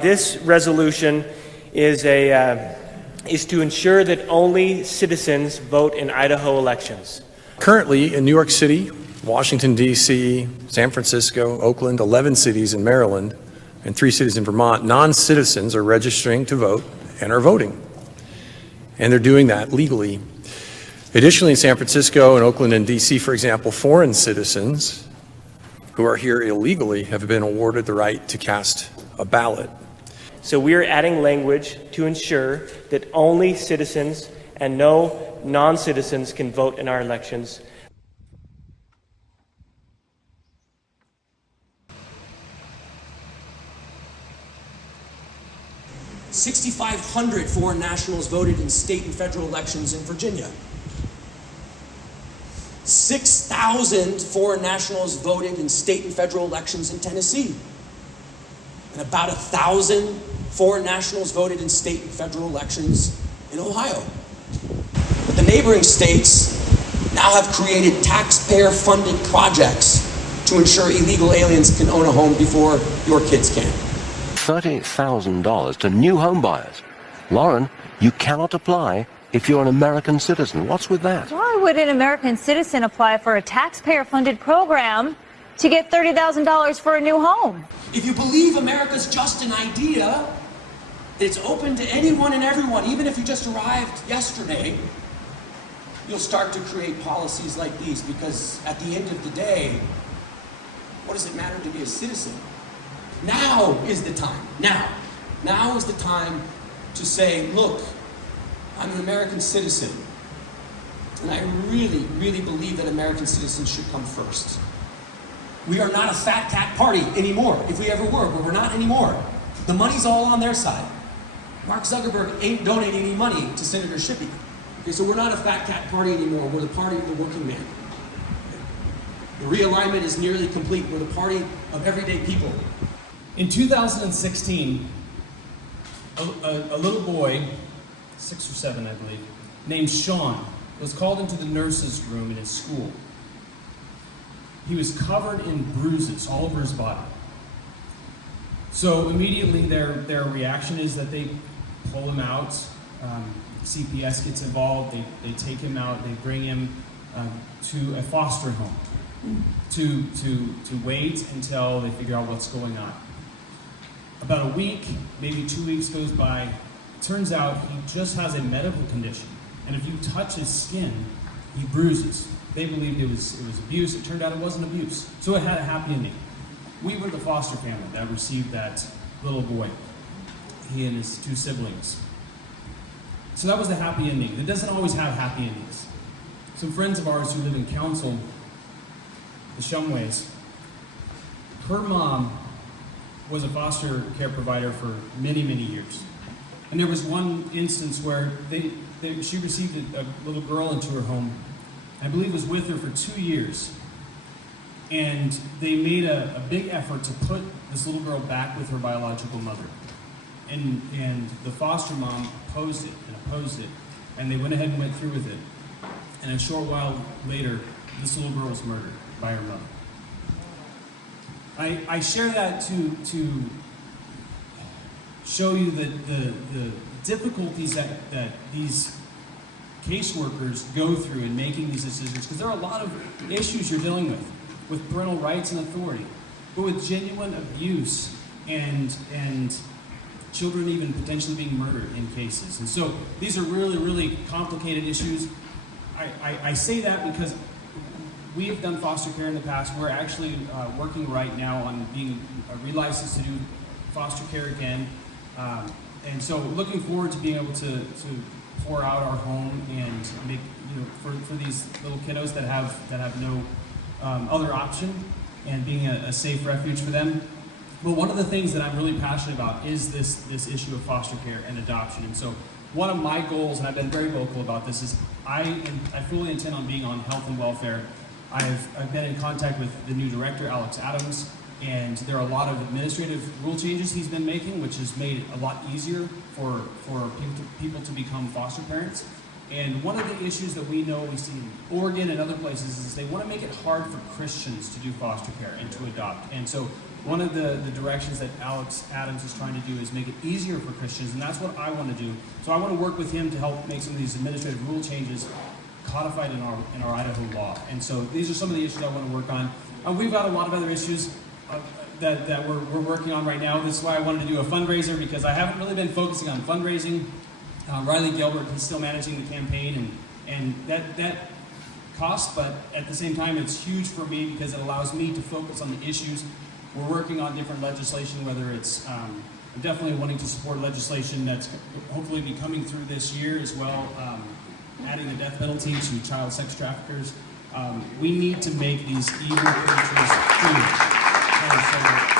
This resolution is to ensure that only citizens vote in Idaho elections. Currently, in New York City, Washington, D.C., San Francisco, Oakland, 11 cities in Maryland, and 3 cities in Vermont, non-citizens are registering to vote and are voting. And they're doing that legally. Additionally, in San Francisco and Oakland and D.C., for example, foreign citizens who are here illegally have been awarded the right to cast a ballot. So we are adding language to ensure that only citizens and no non-citizens can vote in our elections. $6,500 foreign nationals voted in state and federal elections in Virginia. 6,000 foreign nationals voted in state and federal elections in Tennessee. And about 1,000 foreign nationals voted in state and federal elections in Ohio. But the neighboring states now have created taxpayer-funded projects to ensure illegal aliens can own a home before your kids can. $30,000 to new home buyers. Lauren, you cannot apply if you're an American citizen. What's with that? Why would an American citizen apply for a taxpayer-funded program to get $30,000 for a new home? If you believe America's just an idea, it's open to anyone and everyone, even if you just arrived yesterday, you'll start to create policies like these, because at the end of the day, what does it matter to be a citizen? Now is the time. Now is the time to say, look, I'm an American citizen, and I really, really believe that American citizens should come first. We are not a fat cat party anymore, if we ever were, but we're not anymore. The money's all on their side. Mark Zuckerberg ain't donating any money to Senator Shippy. Okay, so we're not a fat cat party anymore, we're the party of the working man. The realignment is nearly complete, we're the party of everyday people. In 2016, a little boy, 6 or 7 I believe, named Sean, was called into the nurse's room in his school. He was covered in bruises all over his body. So immediately their reaction is that they pull him out. CPS gets involved, they take him out, they bring him to a foster home to wait until they figure out what's going on. About a week, maybe 2 weeks goes by. It turns out he just has a medical condition, and if you touch his skin, he bruises. They believed it was abuse. It turned out it wasn't abuse. So it had a happy ending. We were the foster family that received that little boy, he and his 2 siblings. So that was the happy ending. It doesn't always have happy endings. Some friends of ours who live in Council, the Shumways, her mom was a foster care provider for many, many years. And there was one instance where she received a little girl into her home. I believe was with her for 2 years. And they made a big effort to put this little girl back with her biological mother. And the foster mom opposed it, and they went ahead and went through with it. And a short while later, this little girl was murdered by her mother. I share that to show you the difficulties that these caseworkers go through in making these decisions, because there are a lot of issues you're dealing with parental rights and authority, but with genuine abuse and children even potentially being murdered in cases. And so these are really, really complicated issues. I say that because we have done foster care in the past. We're actually working right now on being relicensed to do foster care again. And so looking forward to being able to pour out our home and make, for these little kiddos that have no other option, and being a safe refuge for them. But one of the things that I'm really passionate about is this issue of foster care and adoption. And so one of my goals, and I've been very vocal about this, is I fully intend on being on health and welfare. I've been in contact with the new director, Alex Adams, and there are a lot of administrative rule changes he's been making, which has made it a lot easier for people to become foster parents. And one of the issues that we see in Oregon and other places is they want to make it hard for Christians to do foster care and to adopt. And so one of the directions that Alex Adams is trying to do is make it easier for Christians, and that's what I want to do. So I want to work with him to help make some of these administrative rule changes codified in our Idaho law. And so these are some of the issues I want to work on. We've got a lot of other issues that we're working on right now. This is why I wanted to do a fundraiser, because I haven't really been focusing on fundraising. Riley Gilbert is still managing the campaign, and that costs, but at the same time it's huge for me because it allows me to focus on the issues. We're working on different legislation, whether it's I'm definitely wanting to support legislation that's hopefully be coming through this year as well, adding the death penalty to child sex traffickers. We need to make these evil creatures free. And so